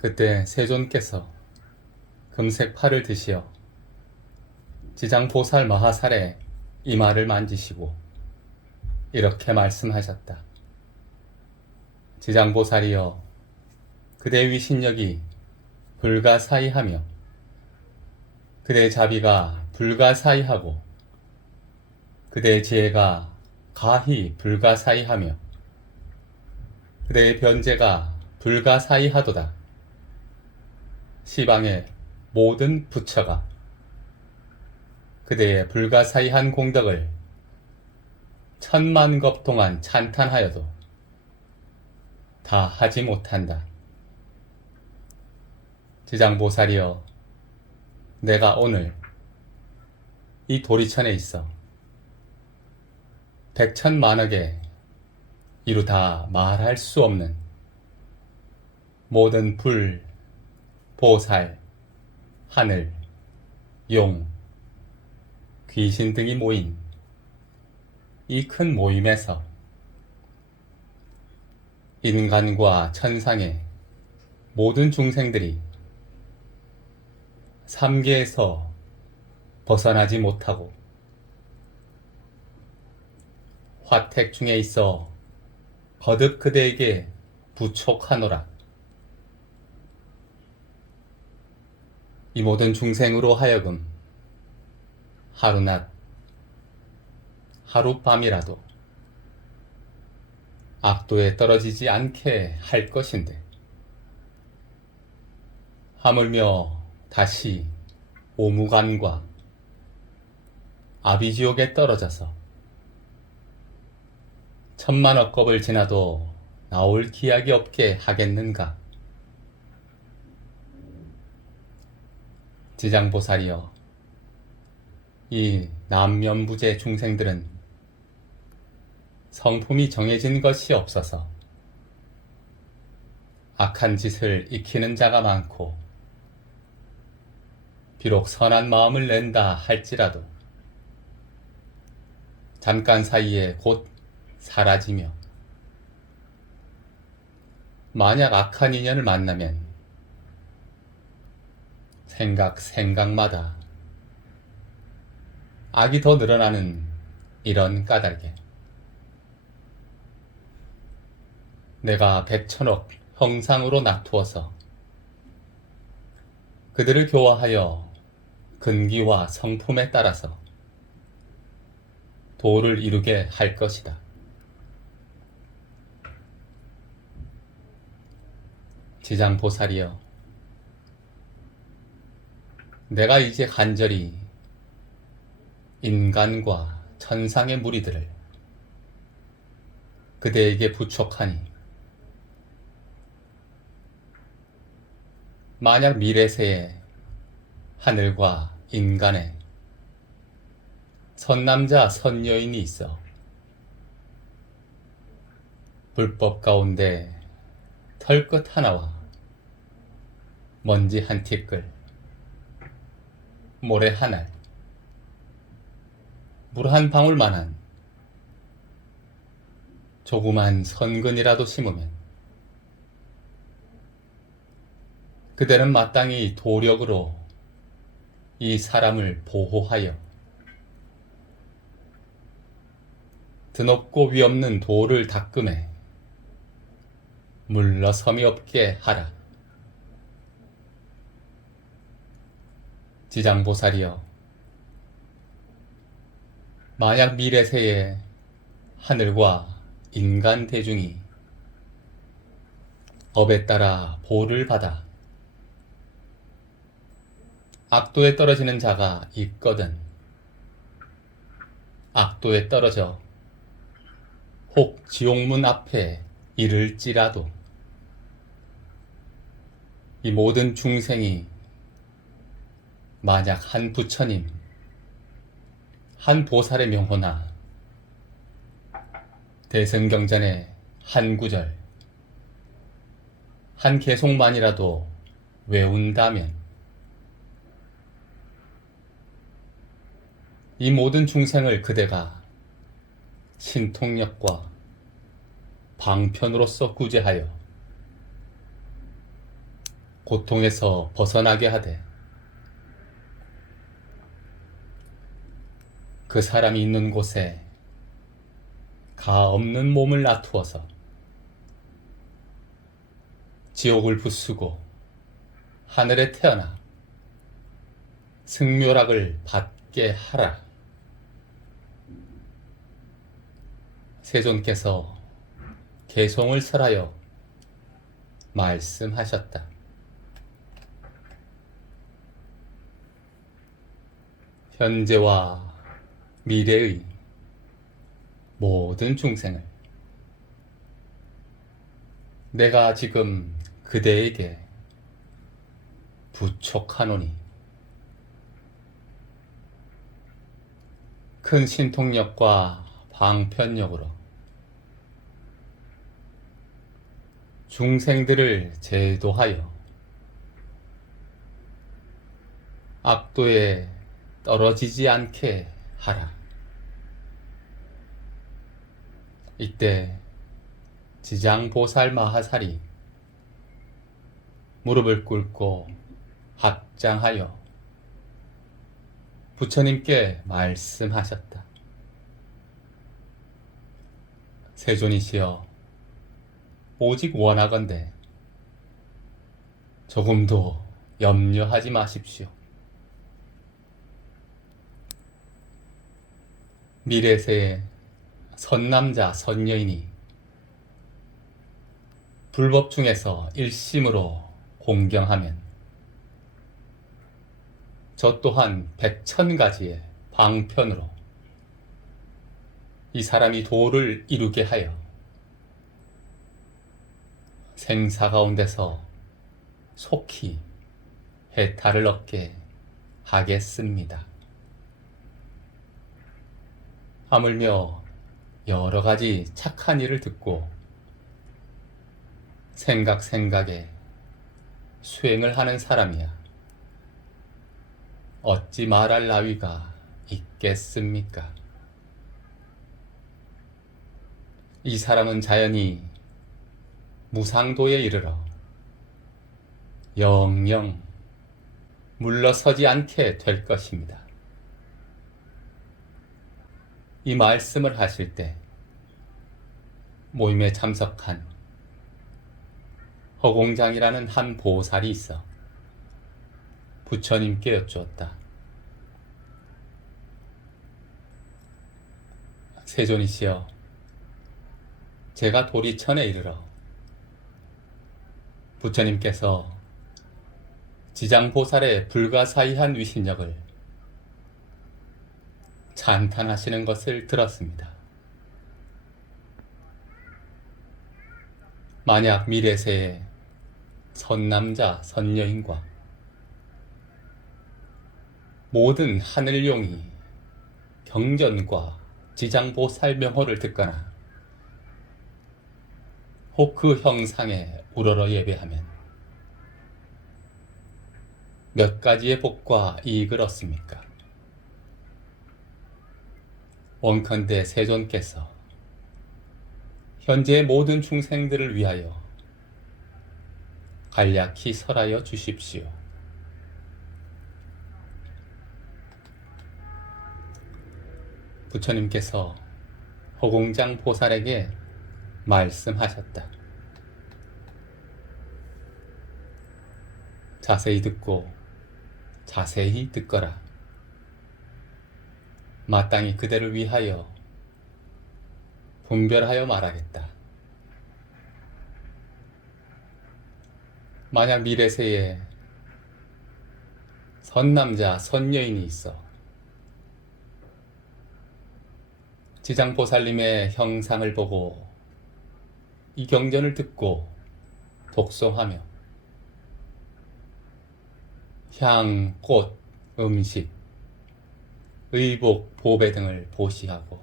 그때 세존께서 금색 팔을 드시어 지장보살 마하살의 이마를 만지시고 이렇게 말씀하셨다. 지장보살이여 그대 위신력이 불가사의하며 그대의 자비가 불가사의하고 그대의 지혜가 가히 불가사의하며 그대의 변제가 불가사의하도다. 시방의 모든 부처가 그대의 불가사의한 공덕을 천만 겁 동안 찬탄하여도 다 하지 못한다. 지장보살이여, 내가 오늘 이 도리천에 있어 백천만억에 이루 다 말할 수 없는 모든 불, 보살, 하늘, 용, 귀신 등이 모인 이 큰 모임에서 인간과 천상의 모든 중생들이 삼계에서 벗어나지 못하고 화택 중에 있어 거듭 그대에게 부촉하노라. 이 모든 중생으로 하여금 하루낮 하룻밤이라도 악도에 떨어지지 않게 할 것인데 하물며 다시 오무간과 아비지옥에 떨어져서 천만 억 겁을 지나도 나올 기약이 없게 하겠는가? 지장보살이여, 이 남면부제 중생들은 성품이 정해진 것이 없어서 악한 짓을 익히는 자가 많고 비록 선한 마음을 낸다 할지라도 잠깐 사이에 곧 사라지며 만약 악한 인연을 만나면 생각 생각마다 악이 더 늘어나는 이런 까닭에 내가 백천억 형상으로 놔두어서 그들을 교화하여 근기와 성품에 따라서 도를 이루게 할 것이다. 지장보살이여, 내가 이제 간절히 인간과 천상의 무리들을 그대에게 부촉하니 만약 미래세에 하늘과 인간에 선남자 선여인이 있어 불법 가운데 털끝 하나와 먼지 한 티끌 모래 한 알, 물한 방울만한 조그만 선근이라도 심으면 그대는 마땅히 도력으로 이 사람을 보호하여 드높고 위없는 돌을 닦음에 물러섬이 없게 하라. 지장보살이여, 만약 미래세에 하늘과 인간 대중이 법에 따라 보를 받아 악도에 떨어지는 자가 있거든. 악도에 떨어져 혹 지옥문 앞에 이를지라도 이 모든 중생이 만약 한 부처님, 한 보살의 명호나 대승경전의 한 구절, 한 개송만이라도 외운다면 이 모든 중생을 그대가 신통력과 방편으로서 구제하여 고통에서 벗어나게 하되 그 사람이 있는 곳에 가 없는 몸을 놔두어서 지옥을 부수고 하늘에 태어나 승묘락을 받게 하라. 세존께서 개송을 설하여 말씀하셨다. 현재와 미래의 모든 중생을 내가 지금 그대에게 부촉하노니 큰 신통력과 방편력으로 중생들을 제도하여 악도에 떨어지지 않게 하라. 이때 지장보살 마하살이 무릎을 꿇고 합장하여 부처님께 말씀하셨다. 세존이시여, 오직 원하건대 조금도 염려하지 마십시오. 미래세에 선남자 선여인이 불법 중에서 일심으로 공경하면 저 또한 백천 가지의 방편으로 이 사람이 도를 이루게 하여 생사 가운데서 속히 해탈을 얻게 하겠습니다. 하물며 여러 가지 착한 일을 듣고 생각 생각에 수행을 하는 사람이야. 어찌 말할 나위가 있겠습니까? 이 사람은 자연히 무상도에 이르러 영영 물러서지 않게 될 것입니다. 이 말씀을 하실 때 모임에 참석한 허공장이라는 한 보살이 있어 부처님께 여쭈었다. 세존이시여, 제가 도리천에 이르러 부처님께서 지장보살의 불가사의한 위신력을 찬탄하시는 것을 들었습니다. 만약 미래세에 선남자, 선여인과 모든 하늘용이 경전과 지장보살 명호를 듣거나 혹 그 형상에 우러러 예배하면 몇 가지의 복과 이익을 얻습니까? 원컨대 세존께서 현재의 모든 중생들을 위하여 간략히 설하여 주십시오. 부처님께서 허공장 보살에게 말씀하셨다. 자세히 듣고 자세히 듣거라. 마땅히 그대를 위하여 분별하여 말하겠다. 만약 미래세에 선남자, 선여인이 있어 지장보살님의 형상을 보고 이 경전을 듣고 독송하며 향, 꽃, 음식, 의복, 보배 등을 보시하고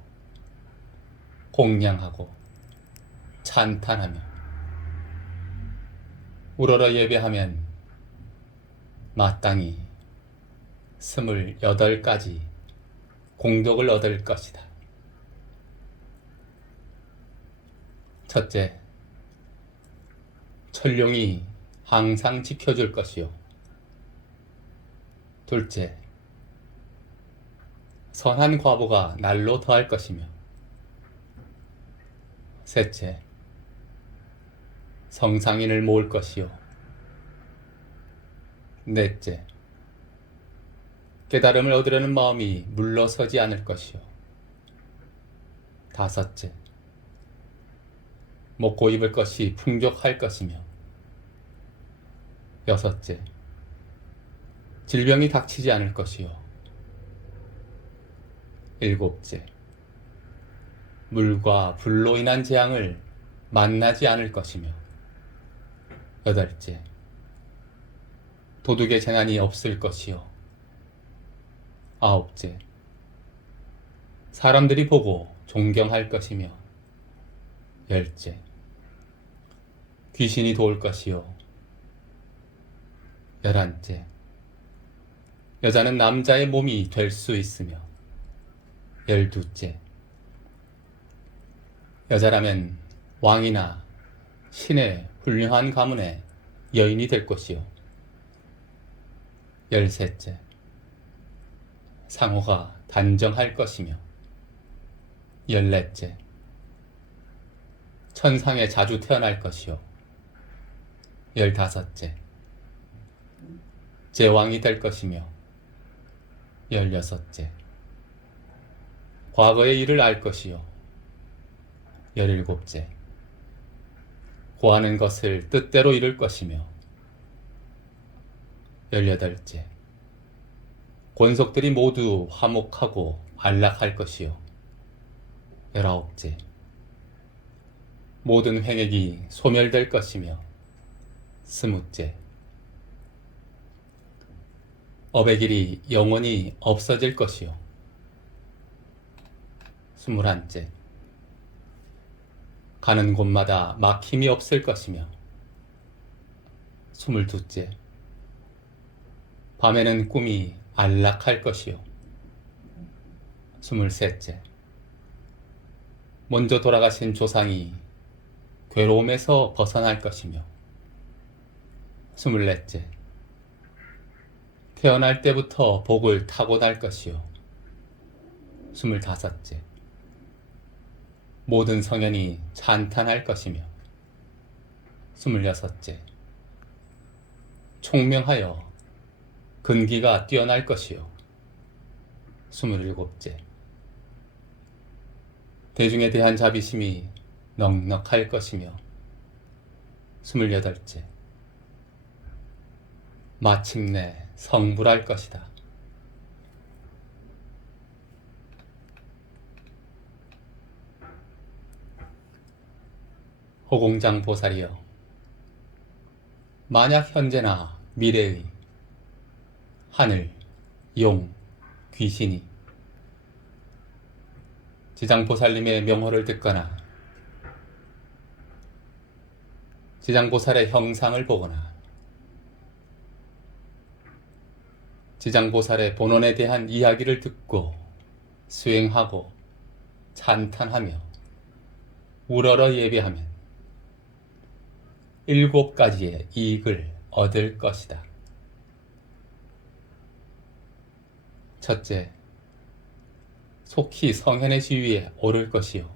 공양하고 찬탄하며 우러러 예배하면 마땅히 스물여덟 가지 공덕을 얻을 것이다. 첫째, 천룡이 항상 지켜줄 것이요. 둘째, 선한 과보가 날로 더할 것이며. 셋째, 성상인을 모을 것이요. 넷째, 깨달음을 얻으려는 마음이 물러서지 않을 것이요. 다섯째, 먹고 입을 것이 풍족할 것이며. 여섯째, 질병이 닥치지 않을 것이요. 일곱째, 물과 불로 인한 재앙을 만나지 않을 것이며. 여덟째, 도둑의 재난이 없을 것이요. 아홉째, 사람들이 보고 존경할 것이며. 열째, 귀신이 도울 것이요. 열한째, 여자는 남자의 몸이 될 수 있으며. 열두째, 여자라면 왕이나 신의 훌륭한 가문의 여인이 될 것이요. 열셋째, 상호가 단정할 것이며. 열넷째, 천상에 자주 태어날 것이요. 열다섯째, 제왕이 될 것이며. 열여섯째, 과거의 일을 알 것이요. 열일곱째, 구하는 것을 뜻대로 이룰 것이며. 열여덟째, 권속들이 모두 화목하고 안락할 것이요. 열아홉째, 모든 횡액이 소멸될 것이며. 스무째, 업의 길이 영원히 없어질 것이요. 스물한째, 가는 곳마다 막힘이 없을 것이며. 스물두째, 밤에는 꿈이 안락할 것이요. 스물셋째, 먼저 돌아가신 조상이 괴로움에서 벗어날 것이며. 스물넷째, 태어날 때부터 복을 타고 날 것이요. 스물다섯째, 모든 성현이 찬탄할 것이며. 스물여섯째, 총명하여 근기가 뛰어날 것이요. 스물일곱째, 대중에 대한 자비심이 넉넉할 것이며. 스물여덟째, 마침내 성불할 것이다. 호공장 보살이여, 만약 현재나 미래의 하늘, 용, 귀신이 지장보살님의 명호를 듣거나 지장보살의 형상을 보거나 지장보살의 본원에 대한 이야기를 듣고 수행하고 찬탄하며 우러러 예배하면 일곱 가지의 이익을 얻을 것이다. 첫째, 속히 성현의 지위에 오를 것이요.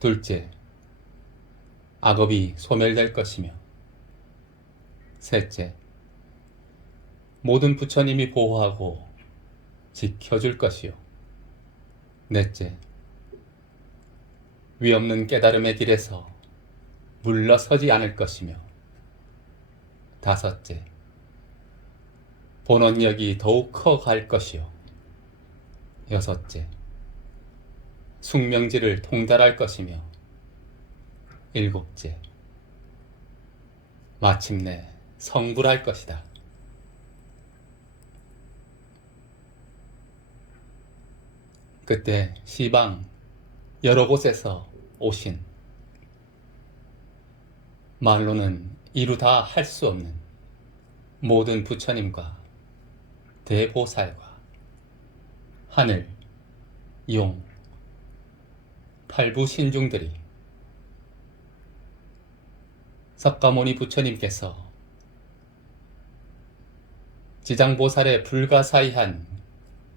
둘째, 악업이 소멸될 것이며. 셋째, 모든 부처님이 보호하고 지켜줄 것이요. 넷째, 위없는 깨달음의 길에서 물러서지 않을 것이며. 다섯째, 본원력이 더욱 커갈 것이요. 여섯째, 숙명지를 통달할 것이며. 일곱째, 마침내 성불할 것이다. 그때 시방 여러 곳에서 오신 말로는 이루 다 할 수 없는 모든 부처님과 대보살과 하늘, 용, 팔부 신중들이 석가모니 부처님께서 지장보살의 불가사의한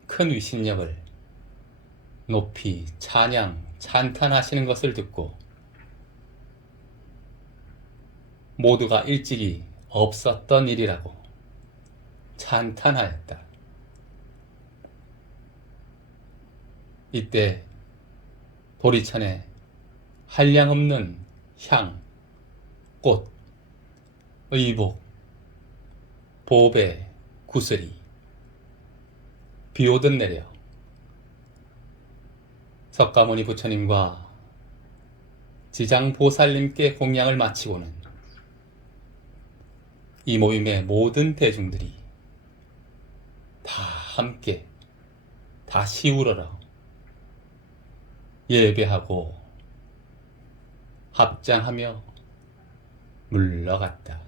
큰 위신력을 높이 찬양, 찬탄하시는 것을 듣고 모두가 일찍이 없었던 일이라고 찬탄하였다. 이때 도리천에 한량없는 향, 꽃, 의복, 보배, 구슬이 비오듯 내려 석가모니 부처님과 지장보살님께 공양을 마치고는 이 모임의 모든 대중들이 다 함께 다시 우러러 예배하고 합장하며 물러갔다.